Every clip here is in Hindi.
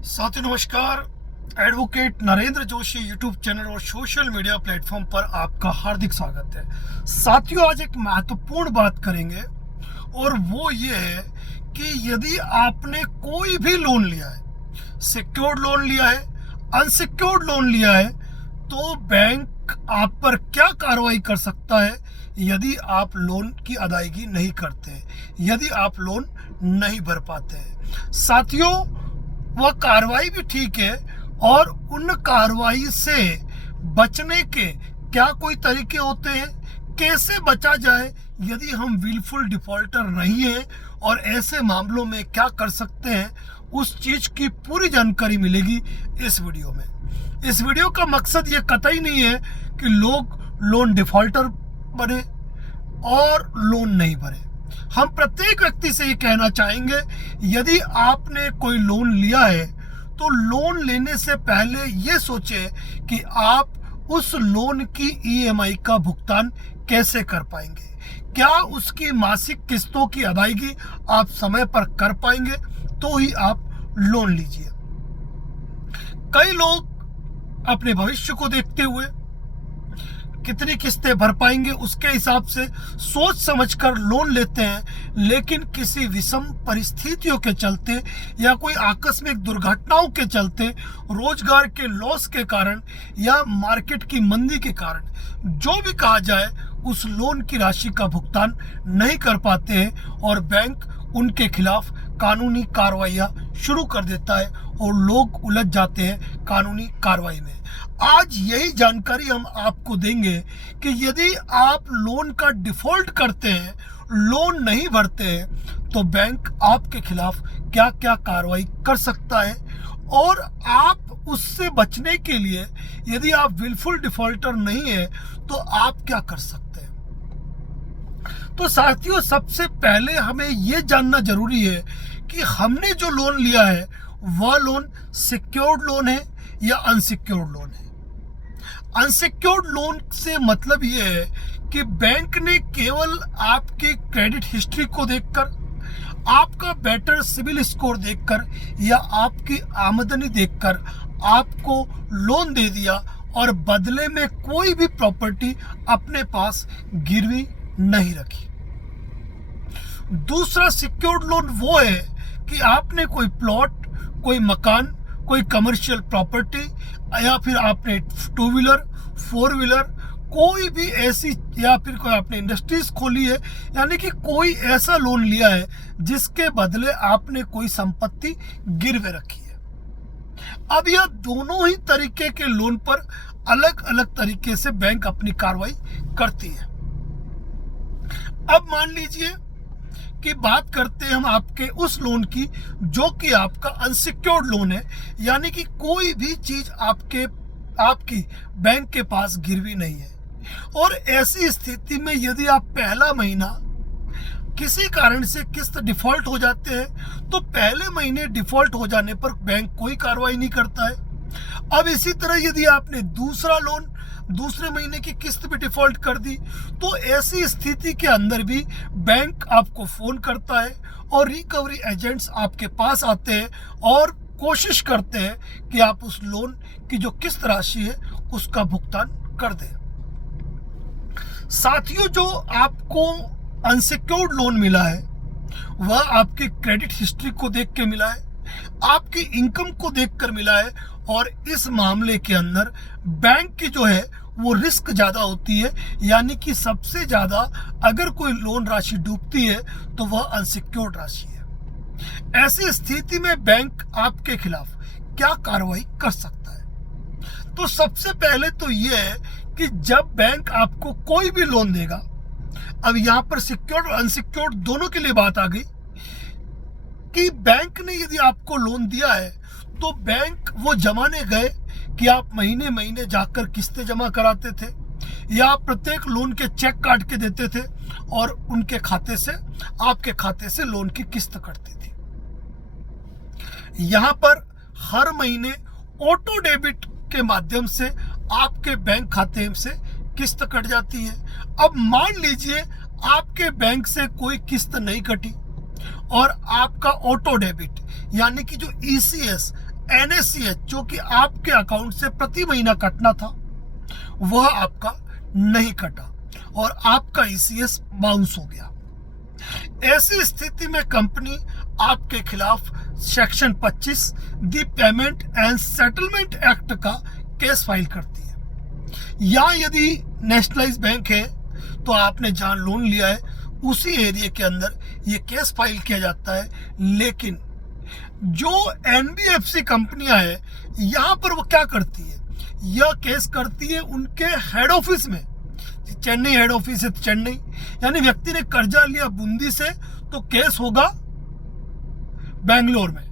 साथियों नमस्कार। Advocate Narendra Joshi YouTube channel और सोशल मीडिया प्लेटफॉर्म पर आपका हार्दिक स्वागत है। साथियों, आज एक महत्वपूर्ण बात करेंगे और वो ये है कि यदि आपने कोई भी लोन लिया है, सिक्योर्ड लोन लिया है, अनसिक्योर्ड लोन लिया है, तो बैंक आप पर क्या कार्रवाई कर सकता है यदि आप लोन की अदायगी नहीं करते, यदि आप लोन नहीं भर पाते हैं। साथियों, वह कार्रवाई भी ठीक है और उन कार्रवाई से बचने के क्या कोई तरीके होते हैं, कैसे बचा जाए यदि हम विलफुल डिफॉल्टर नहीं हैं और ऐसे मामलों में क्या कर सकते हैं, उस चीज की पूरी जानकारी मिलेगी इस वीडियो में। इस वीडियो का मकसद ये कतई नहीं है कि लोग लोन डिफॉल्टर बने और लोन नहीं भरे। हम प्रत्येक व्यक्ति से ये कहना चाहेंगे, यदि आपने कोई लोन लिया है तो लोन लेने से पहले ये सोचें कि आप उस लोन की ईएमआई का भुगतान कैसे कर पाएंगे, क्या उसकी मासिक किस्तों की अदायगी आप समय पर कर पाएंगे, तो ही आप लोन लीजिए। कई लोग अपने भविष्य को देखते हुए कितनी किस्तें भर पाएंगे उसके हिसाब से सोच समझकर लोन लेते हैं, लेकिन किसी विषम परिस्थितियों के चलते या कोई आकस्मिक दुर्घटनाओं के चलते, रोजगार के लॉस के कारण या मार्केट की मंदी के कारण जो भी कहा जाए, उस लोन की राशि का भुगतान नहीं कर पाते हैं और बैंक उनके खिलाफ कानूनी कार्रवाइयां शुरू कर देता है और लोग उलझ जाते हैं कानूनी कार्रवाई में। आज यही जानकारी हम आपको देंगे कि यदि आप लोन का डिफॉल्ट करते हैं, लोन नहीं भरते हैं, तो बैंक आपके खिलाफ क्या क्या कार्रवाई कर सकता है और आप उससे बचने के लिए, यदि आप विलफुल डिफॉल्टर नहीं है, तो आप क्या कर सकते हैं। तो साथियों, सबसे पहले हमें यह जानना जरूरी है कि हमने जो लोन लिया है वह लोन सिक्योर्ड लोन है या अनसिक्योर्ड लोन है। अनसिक्योर्ड लोन से मतलब यह है कि बैंक ने केवल आपके क्रेडिट हिस्ट्री को देखकर, आपका बेटर सिविल स्कोर देखकर या आपकी आमदनी देखकर आपको लोन दे दिया और बदले में कोई भी प्रॉपर्टी अपने पास गिरवी नहीं रखी। दूसरा सिक्योर्ड लोन वो है कि आपने कोई प्लॉट, कोई मकान, कोई कमर्शियल प्रॉपर्टी या फिर आपने टू व्हीलर, फोर व्हीलर, कोई भी ऐसी, या फिर कोई आपने इंडस्ट्रीज खोली है, यानी कि कोई ऐसा लोन लिया है जिसके बदले आपने कोई संपत्ति गिरवे रखी है। अब यह दोनों ही तरीके के लोन पर अलग अलग तरीके से बैंक अपनी कार्रवाई करती है। अब मान लीजिए कि बात करते हैं हम आपके उस लोन की जो कि आपका अनसिक्योर्ड लोन है, यानी कि कोई भी चीज आपकी बैंक के पास गिरवी नहीं है। और ऐसी स्थिति में यदि आप पहला महीना किसी कारण से किस्त डिफॉल्ट हो जाते हैं, तो पहले महीने डिफॉल्ट हो जाने पर बैंक कोई कार्रवाई नहीं करता है। अब इसी तरह यदि आपने दूसरा लोन दूसरे महीने की किस्त भी डिफॉल्ट कर दी, तो ऐसी स्थिति के अंदर भी बैंक आपको फोन करता है और रिकवरी एजेंट्स आपके पास आते हैं और कोशिश करते हैं कि आप उस लोन की जो किस्त राशि है उसका भुगतान कर दें। साथियों, जो आपको अनसिक्योर्ड लोन मिला है वह आपकी क्रेडिट हिस्ट्री को देख के मिला है, आपकी इनकम को देखकर मिला है, और इस मामले के अंदर बैंक की जो है वो रिस्क ज्यादा होती है, यानी कि सबसे ज्यादा अगर कोई लोन राशि डूबती है तो वह अनसिक्योर्ड राशि है। ऐसी स्थिति में बैंक आपके खिलाफ क्या कार्रवाई कर सकता है? तो सबसे पहले तो यह है कि जब बैंक आपको कोई भी लोन देगा, अब यहां पर सिक्योर्ड और अनसिक्योर्ड दोनों के लिए बात आ गई कि बैंक ने यदि आपको लोन दिया है तो बैंक वो जमाने गए कि आप महीने महीने जाकर किस्तें जमा कराते थे या आप प्रत्येक लोन के चेक काट के देते थे और उनके खाते से, आपके खाते से लोन की किस्त कटती थी। यहां पर हर महीने ऑटो डेबिट के माध्यम से आपके बैंक खाते से किस्त कट जाती है। अब मान लीजिए आपके बैंक से कोई किस्त नहीं कटी और आपका ऑटो डेबिट, यानी कि जो ईसीएस NACH जो कि आपके अकाउंट से प्रति महीना कटना था वह आपका नहीं कटा और आपका ECS बाउंस हो गया। ऐसी स्थिति में कंपनी आपके खिलाफ section 25 the payment and settlement act का केस फाइल करती है। या यदि नेशनलाइज बैंक है तो आपने जहां लोन लिया है उसी एरिया के अंदर ये केस फाइल किया जाता है। लेकिन जो NBFC कंपनियां है यहाँ पर वो क्या करती है, यह केस करती है उनके हेड ऑफिस में। चेन्नई हेड ऑफिस है चेन्नई, यानी व्यक्ति ने कर्जा लिया बूंदी से तो केस होगा बेंगलोर में,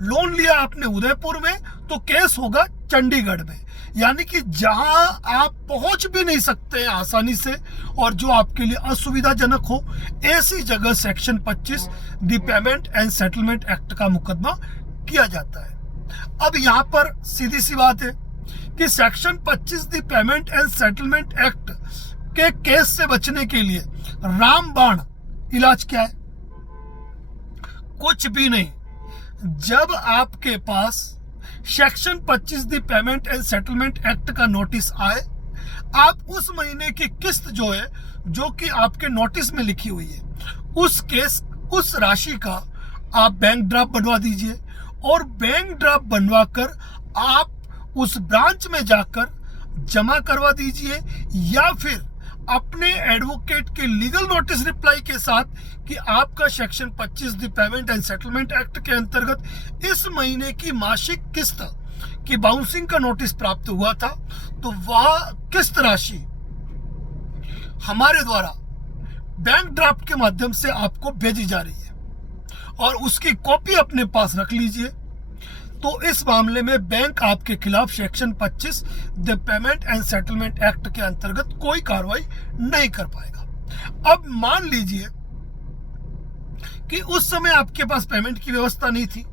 लोन लिया आपने उदयपुर में तो केस होगा चंडीगढ़ में। यानी कि जहां आप पहुंच भी नहीं सकते हैं आसानी से और जो आपके लिए असुविधाजनक हो, ऐसी जगह section 25 the payment and settlement act का मुकदमा किया जाता है। अब यहां पर सीधी सी बात है कि section 25 the payment and settlement act के केस से बचने के लिए रामबाण इलाज क्या है? कुछ भी नहीं। जब आपके पास section 25 the payment and settlement act का नोटिस आए, आप उस महीने की किस्त जो है, जो कि आपके नोटिस में लिखी हुई है, उस राशि का आप बैंक ड्राफ्ट बनवा दीजिए और बैंक ड्राफ्ट बनवा कर आप उस ब्रांच में जाकर जमा करवा दीजिए या फिर अपने एडवोकेट के लीगल नोटिस रिप्लाई के साथ कि आपका section 25 the payment and settlement act के अंतर्गत इस महीने की मासिक किस्त की बाउंसिंग का नोटिस प्राप्त हुआ था, तो वह किस्त राशि हमारे द्वारा बैंक ड्राफ्ट के माध्यम से आपको भेजी जा रही है और उसकी कॉपी अपने पास रख लीजिए। तो इस मामले में बैंक आपके खिलाफ section 25 the payment and settlement act के अंतर्गत कोई कार्रवाई नहीं कर पाएगा। अब मान लीजिए कि उस समय आपके पास पेमेंट की व्यवस्था नहीं थी।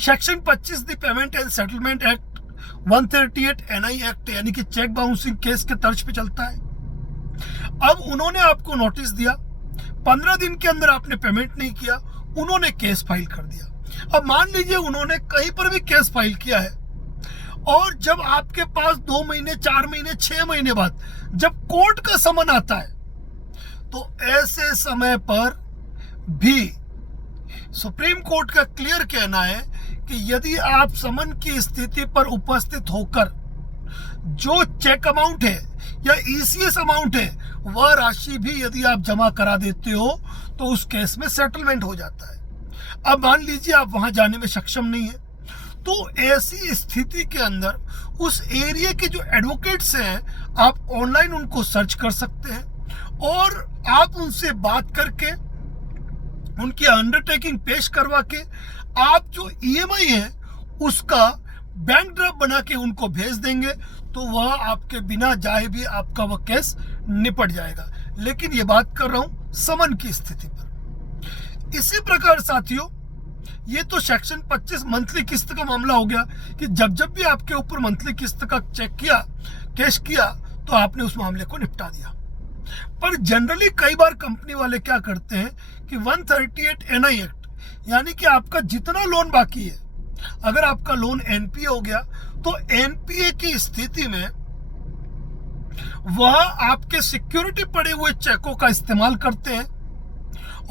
Section 25 the payment and settlement act 138 NI act यानी कि चेक बाउंसिंग केस के तर्ज पे चलता है। अब उन्होंने आपको नोटिस दिया, 15 दिन के अंदर आपने पेमेंट नहीं किया, उन्होंने केस फाइल कर दिया। अब मान लीजिए उन्होंने कहीं पर भी केस फाइल किया है और जब आपके पास 2 महीने 4 महीने 6 महीने बाद जब कोर्ट का समन आता है, तो ऐसे समय पर भी सुप्रीम कोर्ट का क्लियर कहना है कि यदि आप समन की स्थिति पर उपस्थित होकर जो चेक अमाउंट है या ECS अमाउंट है वह राशि भी यदि आप जमा करा देते हो तो उस केस में सेटलमेंट हो जाता है। अब मान लीजिए आप वहां जाने में सक्षम नहीं है, तो ऐसी स्थिति के अंदर उस एरिया के जो एडवोकेट्स हैं आप ऑनलाइन उनको सर्च कर सकते हैं और आप उनसे बात करके उनकी अंडरटेकिंग पेश करवा के आप जो EMI है उसका बैंक ड्राफ्ट बना के उनको भेज देंगे तो वह आपके बिना जाए भी आपका वह केस निपट जाएगा। लेकिन ये बात कर रहा हूं समन की स्थिति पर। इसी प्रकार साथियों, ये तो सेक्शन 25 मंथली किस्त का मामला हो गया कि जब जब भी आपके ऊपर मंथली किस्त का चेक किया, कैश किया, तो आपने उस मामले को निपटा दिया। पर जनरली कई बार कंपनी वाले क्या करते हैं कि 138 NI एक्ट यानी कि आपका जितना लोन बाकी है, अगर आपका लोन NPA हो गया तो NPA की स्थिति में वह आपके सिक्योरिटी पड़े हुए चेकों का इस्तेमाल करते हैं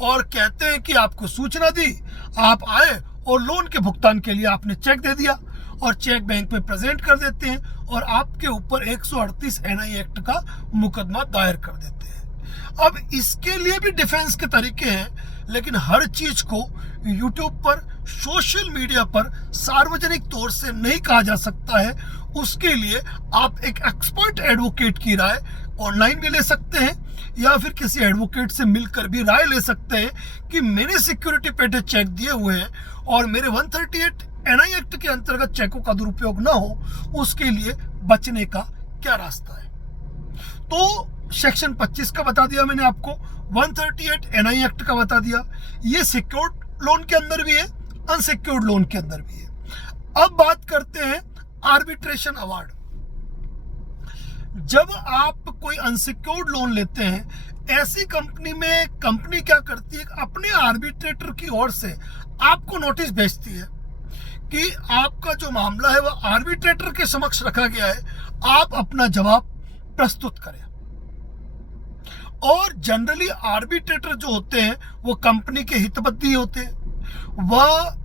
और कहते हैं कि आपको सूचना दी, आप आए और लोन के भुगतान के लिए आपने चेक दे दिया और चेक बैंक में प्रेजेंट कर देते हैं और आपके ऊपर 138 NI एक्ट का मुकदमा दायर कर देते हैं। अब इसके लिए भी डिफेंस के तरीके हैं, लेकिन हर चीज को यूट्यूब पर, सोशल मीडिया पर सार्वजनिक तौर से नहीं कहा जा सकता है। उसके लिए आप एक एक्सपर्ट एडवोकेट की राय ऑनलाइन भी ले सकते हैं या फिर किसी एडवोकेट से मिलकर भी राय ले सकते हैं कि मेरे सिक्योरिटी पे चेक दिए हुए हैं और मेरे 138 NI एक्ट के अंतर्गत चेकों का दुरुपयोग ना हो, उसके लिए बचने का क्या रास्ता है। तो सेक्शन 25 का बता दिया मैंने आपको, 138 NI एक्ट का बता दिया। ये सिक्योर्ड लोन के अंदर भी है, अनसिक्योर्ड लोन के अंदर भी है। अब बात करते हैं आर्बिट्रेशन अवार्ड। जब आप कोई अनसिक्योर्ड लोन लेते हैं, ऐसी कंपनी में कंपनी क्या करती है, अपने आर्बिट्रेटर की ओर से आपको नोटिस भेजती है कि आपका जो मामला है वह आर्बिट्रेटर के समक्ष रखा गया है, आप अपना जवाब प्रस्तुत करें। और जनरली आर्बिट्रेटर जो होते हैं वो कंपनी के हितबद्धी होते हैं। वह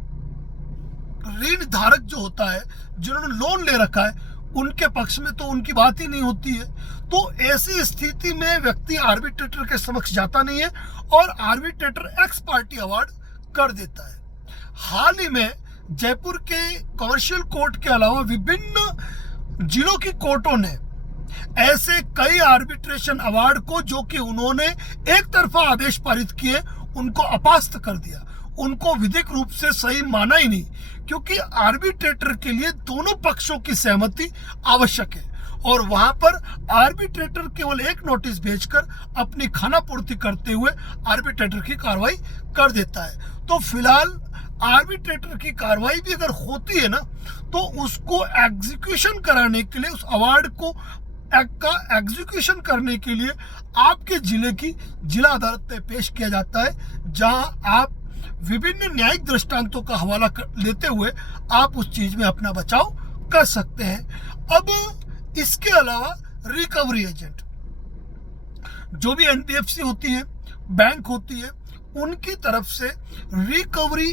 ऋण धारक जो होता है, जिन्होंने लोन ले रखा है, उनके पक्ष में तो उनकी बात ही नहीं होती है। तो ऐसी स्थिति में व्यक्ति आर्बिट्रेटर के समक्ष जाता नहीं है और आर्बिट्रेटर एक्स पार्टी अवार्ड कर देता है। हाल ही में जयपुर के कमर्शियल कोर्ट के अलावा विभिन्न जिलों की कोर्टों ने ऐसे कई आर्बिट्रेशन अवार्ड को, जो कि उन्होंने एक तरफा आदेश पारित किए, उनको अपास्त कर दिया। उनको विधिक रूप से सही माना ही नहीं, क्योंकि आर्बिट्रेटर के लिए दोनों पक्षों की सहमति आवश्यक है और वहां पर आर्बिट्रेटर केवल एक नोटिस भेजकर अपनी खानापूर्ति करते हुए आर्बिट्रेटर की कार्रवाई कर देता है। तो फिलहाल आर्बिट्रेटर की कार्रवाई भी अगर होती है ना, तो उसको एग्जीक्यूशन कराने के लिए, उस अवार्ड को का एग्जीक्यूशन करने के लिए आपके जिले की जिला अदालत में पेश किया जाता है, जहां आप विभिन्न न्यायिक दृष्टांतों का हवाला लेते हुए आप उस चीज में अपना बचाव कर सकते हैं। अब इसके अलावा रिकवरी एजेंट, जो भी एनबीएफसी होती है, बैंक होती है, उनकी तरफ से रिकवरी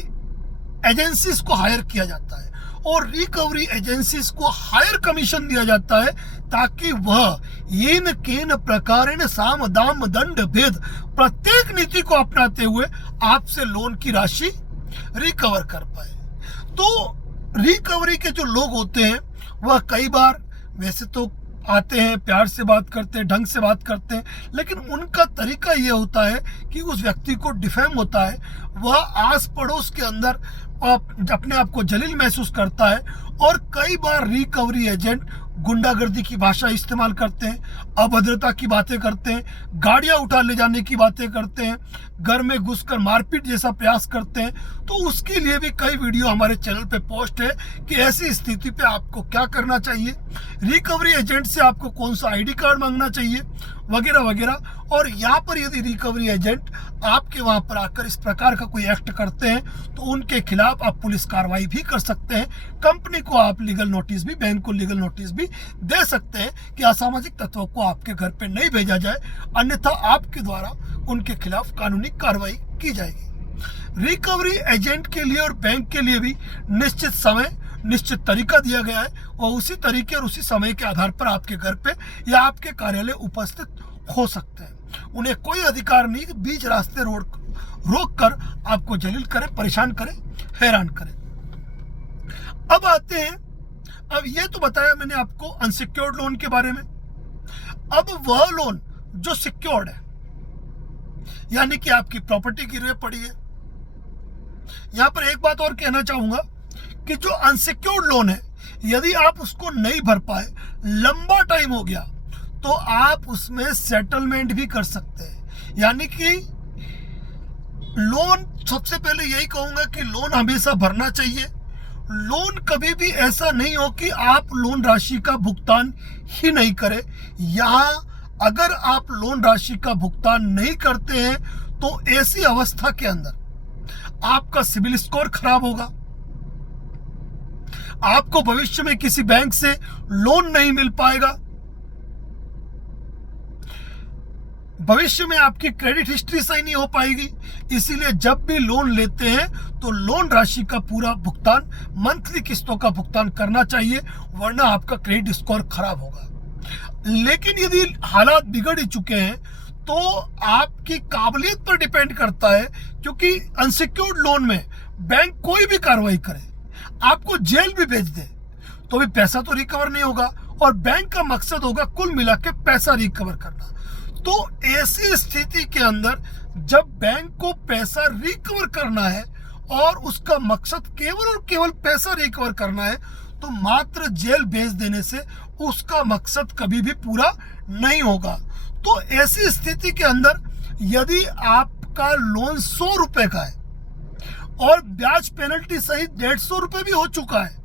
एजेंसीज को हायर किया जाता है और रिकवरी एजेंसीज को हायर कमीशन दिया जाता है, ताकि वह येन केन प्रकारेण साम दाम दंड भेद प्रत्येक नीति को अपनाते हुए आपसे लोन की राशि रिकवर कर पाए। तो रिकवरी के जो लोग होते हैं वह कई बार वैसे तो आते हैं, प्यार से बात करते हैं, ढंग से बात करते हैं, लेकिन उनका तरीका ये होता है कि उस व्यक्ति को डिफेम होता है, वह आस पड़ोस के अंदर अपने आप को जलील महसूस करता है और कई बार रिकवरी एजेंट गुंडागर्दी की भाषा इस्तेमाल करते हैं, अभद्रता की बातें करते हैं, गाड़ियां उठा ले जाने की बातें करते हैं, घर में घुसकर मारपीट जैसा प्रयास करते हैं। तो उसके लिए भी कई वीडियो हमारे चैनल पे पोस्ट है कि ऐसी स्थिति पे आपको क्या करना चाहिए, रिकवरी एजेंट से आपको कौन सा आईडी कार्ड मांगना चाहिए, वगैरह वगैरह। और यहाँ पर यदि रिकवरी एजेंट आपके वहां पर आकर इस प्रकार का कोई एक्ट करते हैं तो उनके खिलाफ आप पुलिस कार्रवाई भी कर सकते हैं। कंपनी को आप लीगल नोटिस भी, बैंक को लीगल नोटिस भी दे सकते हैं कि असामाजिक तत्वों को आपके घर पे नहीं भेजा जाए, अन्यथा आपके द्वारा उनके खिलाफ कानूनी कार्रवाई की जाएगी। रिकवरी एजेंट के लिए और बैंक के लिए भी निश्चित समय, निश्चित तरीका दिया गया है और उसी तरीके और उसी समय के आधार पर आपके घर पे या आपके कार्यालय उपस्थित हो सकते हैं। उन्हें कोई अधिकार नहीं कि बीच रास्ते रोक कर आपको जलील करे, परेशान करे, हैरान करे। अब आते हैं, अब ये तो बताया मैंने आपको अनसिक्योर्ड लोन के बारे में। अब वह लोन जो सिक्योर्ड है, यानी कि आपकी प्रॉपर्टी गिरवे पड़ी है। यहां पर एक बात और कहना चाहूंगा कि जो अनसिक्योर्ड लोन है, यदि आप उसको नहीं भर पाए, लंबा टाइम हो गया, तो आप उसमें सेटलमेंट भी कर सकते हैं। यानी कि लोन, सबसे पहले यही कहूंगा कि लोन हमेशा भरना चाहिए। लोन कभी भी ऐसा नहीं हो कि आप लोन राशि का भुगतान ही नहीं करें। यहां अगर आप लोन राशि का भुगतान नहीं करते हैं तो ऐसी अवस्था के अंदर आपका सिबिल स्कोर खराब होगा, आपको भविष्य में किसी बैंक से लोन नहीं मिल पाएगा, भविष्य में आपकी क्रेडिट हिस्ट्री सही नहीं हो पाएगी। इसीलिए जब भी लोन लेते हैं तो लोन राशि का पूरा भुगतान, मंथली किस्तों का भुगतान करना चाहिए, वरना आपका क्रेडिट स्कोर खराब होगा। लेकिन यदि हालात बिगड़ ही चुके हैं तो आपकी काबिलियत पर डिपेंड करता है, क्योंकि अनसिक्योर्ड लोन में बैंक कोई भी कार्रवाई करे, आपको जेल भी भेज दे, तो भी पैसा तो रिकवर नहीं होगा और बैंक का मकसद होगा कुल मिला के पैसा रिकवर करना। तो ऐसी स्थिति के अंदर जब बैंक को पैसा रिकवर करना है और उसका मकसद केवल और केवल पैसा रिकवर करना है, तो मात्र जेल भेज देने से उसका मकसद कभी भी पूरा नहीं होगा। तो ऐसी स्थिति के अंदर यदि आपका लोन 100 रुपए का है और ब्याज पेनल्टी सहित 150 रुपए भी हो चुका है,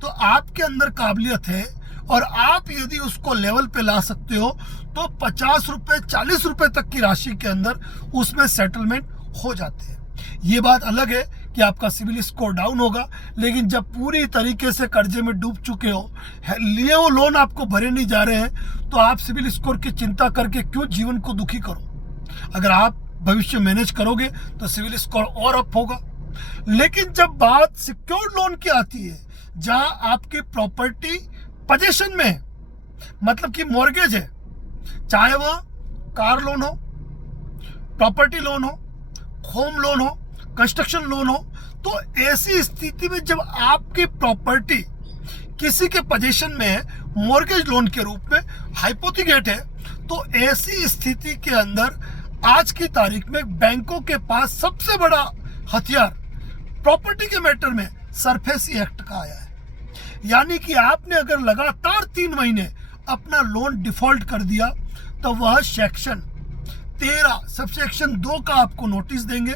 तो आपके अंदर काबिलियत है और आप यदि उसको लेवल पे ला सकते हो तो 50 रुपए 40 रुपए तक की राशि के अंदर उसमें सेटलमेंट हो जाते हैं। ये बात अलग है कि आपका सिविल स्कोर डाउन होगा, लेकिन जब पूरी तरीके से कर्जे में डूब चुके हो, लिए वो लोन आपको भरे नहीं जा रहे हैं, तो आप सिविल स्कोर की चिंता करके क्यों जीवन को दुखी करो। अगर आप भविष्य मैनेज करोगे तो सिविल स्कोर और अप होगा। लेकिन जब बात सिक्योर्ड लोन की आती है, जहां आपकी प्रॉपर्टी पोजीशन में है, मतलब कि मॉर्गेज है, चाहे वह कार लोन हो, प्रॉपर्टी लोन हो, होम लोन हो, कंस्ट्रक्शन लोन हो, तो ऐसी स्थिति में जब आपकी प्रॉपर्टी किसी के पोजीशन में है, मॉर्गेज लोन के रूप में हाइपोथिकेट है, तो ऐसी स्थिति के अंदर आज की तारीख में बैंकों के पास सबसे बड़ा हथियार प्रॉपर्टी के मैटर में सरफेसी एक्ट का आया है। यानी कि आपने अगर लगातार 3 महीने अपना लोन डिफॉल्ट कर दिया, तो वह सेक्शन 13 सबसेक्शन 2 का आपको नोटिस देंगे।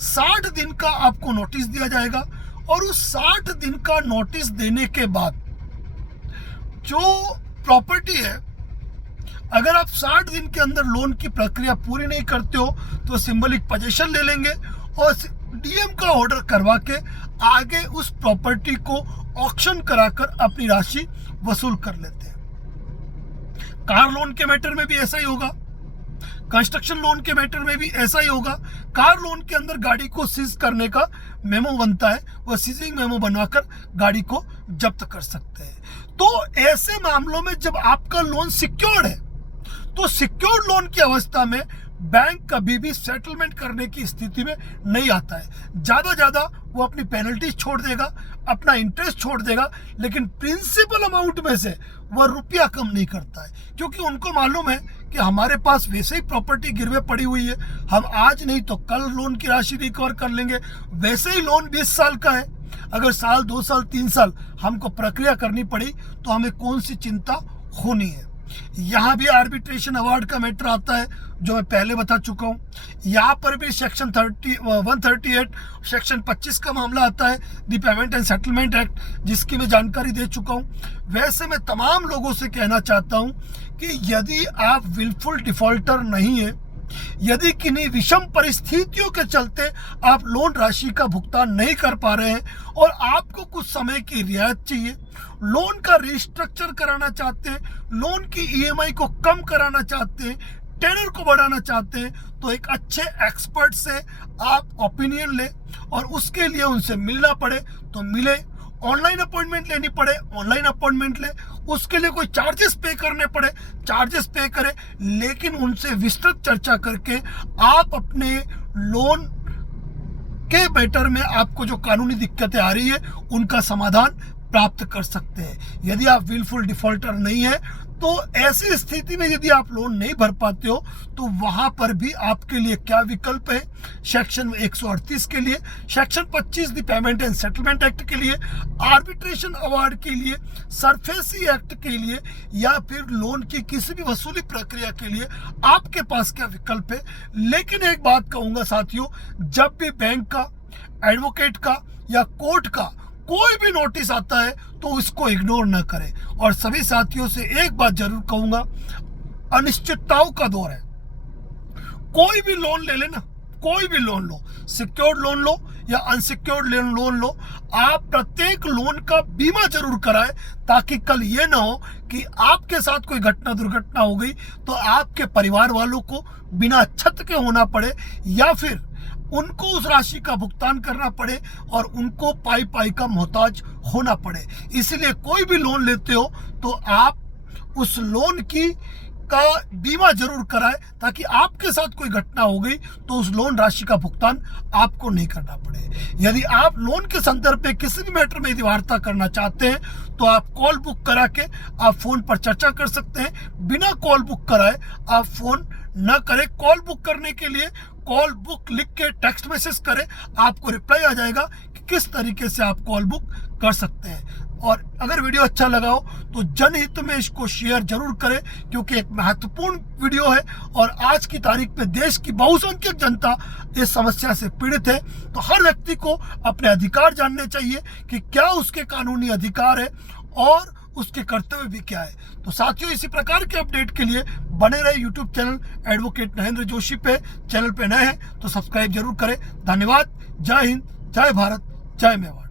60 दिन का आपको नोटिस दिया जाएगा, और उस 60 दिन का नोटिस देने के बाद जो प्रॉपर्टी है, अगर आप 60 दिन के अंदर लोन की प्रक्रिया पूरी नहीं करते हो, तो सिंबलिक पोजीशन ले लेंगे और डीएम का ऑर्डर करवा के आगे उस प्रॉपर्टी को ऑक्शन कराकर अपनी राशि वसूल कर लेते हैं। कार लोन के मैटर में भी ऐसा ही होगा, कंस्ट्रक्शन लोन के मैटर में भी ऐसा ही होगा। कार लोन के अंदर गाड़ी को सीज करने का मेमो बनता है, वह सीजिंग मेमो बनवाकर गाड़ी को जब्त कर सकते हैं। तो ऐसे मामलों में जब आपका लोन सिक्योर्ड है, तो सिक्योर्ड लोन की अवस्था में बैंक कभी भी सेटलमेंट करने की स्थिति में नहीं आता है। ज्यादा वो अपनी पेनल्टी छोड़ देगा, अपना इंटरेस्ट छोड़ देगा, लेकिन प्रिंसिपल अमाउंट में से वह रुपया कम नहीं करता है, क्योंकि उनको मालूम है कि हमारे पास वैसे ही प्रॉपर्टी गिरवे पड़ी हुई है, हम आज नहीं तो कल लोन की राशि रिकवर कर लेंगे। वैसे ही लोन 20 साल का है, अगर साल 2 साल 3 साल हमको प्रक्रिया करनी पड़ी तो हमें कौन सी चिंता होनी है। यहाँ भी आर्बिट्रेशन अवार्ड का मैटर आता है, जो मैं पहले बता चुका हूँ। यहाँ पर भी सेक्शन 138 सेक्शन 25 का मामला आता है, the payment and settlement act, जिसकी मैं जानकारी दे चुका हूँ। वैसे मैं तमाम लोगों से कहना चाहता हूँ कि यदि आप विलफुल डिफॉल्टर नहीं है, यदि किन्हीं विषम परिस्थितियों के चलते आप लोन राशि का भुगतान नहीं कर पा रहे हैं और आपको कुछ समय की रियायत चाहिए, लोन का रिस्ट्रक्चर कराना चाहते हैं, लोन की ईएमआई को कम कराना चाहते हैं, टेनर को बढ़ाना चाहते हैं, तो एक अच्छे एक्सपर्ट से आप ओपिनियन लें, और उसके लिए उनसे मिलना पड़े तो मिले, ऑनलाइन अपॉइंटमेंट लेनी पड़े ऑनलाइन अपॉइंटमेंट ले, उसके लिए कोई चार्जेस पे करने पड़े चार्जेस पे करें, लेकिन उनसे विस्तृत चर्चा करके आप अपने लोन के मैटर में आपको जो कानूनी दिक्कतें आ रही है उनका समाधान प्राप्त कर सकते हैं। यदि आप विलफुल डिफॉल्टर नहीं है, तो ऐसी स्थिति में यदि आप लोन नहीं भर पाते हो, तो वहां पर भी आपके लिए क्या विकल्प है, सेक्शन 138 के लिए, section 25 the payment and settlement act के लिए, आर्बिट्रेशन अवार्ड के लिए, सरफेसी एक्ट के लिए, या फिर लोन की किसी भी वसूली प्रक्रिया के लिए आपके पास क्या विकल्प है। लेकिन एक बात कहूंगा साथियों, जब भी बैंक का, एडवोकेट का या कोर्ट का कोई भी नोटिस आता है तो इसको इग्नोर न करें। और सभी साथियों से एक बात जरूर कहूंगा, अनिश्चितताओं का दौर है, कोई भी लोन ले लेना, कोई भी लोन लो, सिक्योर्ड लोन लो या अनसिक्योर्ड लोन लो, आप प्रत्येक लोन का बीमा जरूर कराएं, ताकि कल ये ना हो कि आपके साथ कोई घटना दुर्घटना हो गई तो आपके परिवार वालों को बिना छत के होना पड़े, या फिर उनको उस राशि का भुगतान करना पड़े और उनको पाई का मोहताज होना पड़े। इसलिए कोई भी लोन लेते हो तो आप उस लोन की का बीमा जरूर कराएं, ताकि आपके साथ कोई घटना हो गई तो उस लोन राशि का भुगतान आपको नहीं करना पड़े। यदि आप लोन के संदर्भ में किसी भी मैटर में यदि वार्ता करना चाहते हैं तो आप कॉल बुक करा के आप फोन पर चर्चा कर सकते हैं। बिना कॉल बुक कराए आप फोन न करें। कॉल बुक करने के लिए कॉल बुक लिख के टेक्स्ट मैसेज करें, आपको रिप्लाई आ जाएगा कि किस तरीके से आप कॉल बुक कर सकते हैं। और अगर वीडियो अच्छा लगा हो तो जनहित में इसको शेयर जरूर करें, क्योंकि एक महत्वपूर्ण वीडियो है और आज की तारीख में देश की बहुसंख्यक जनता इस समस्या से पीड़ित है। तो हर व्यक्ति को अपने अधिकार जानने चाहिए कि क्या उसके कानूनी अधिकार है और उसके कर्तव्य भी क्या है। तो साथियों, इसी प्रकार के अपडेट के लिए बने रहे YouTube channel advocate Narendra Joshi पे। चैनल पे नए हैं तो सब्सक्राइब जरूर करें। धन्यवाद। जय हिंद, जय भारत, जय मेवाड़।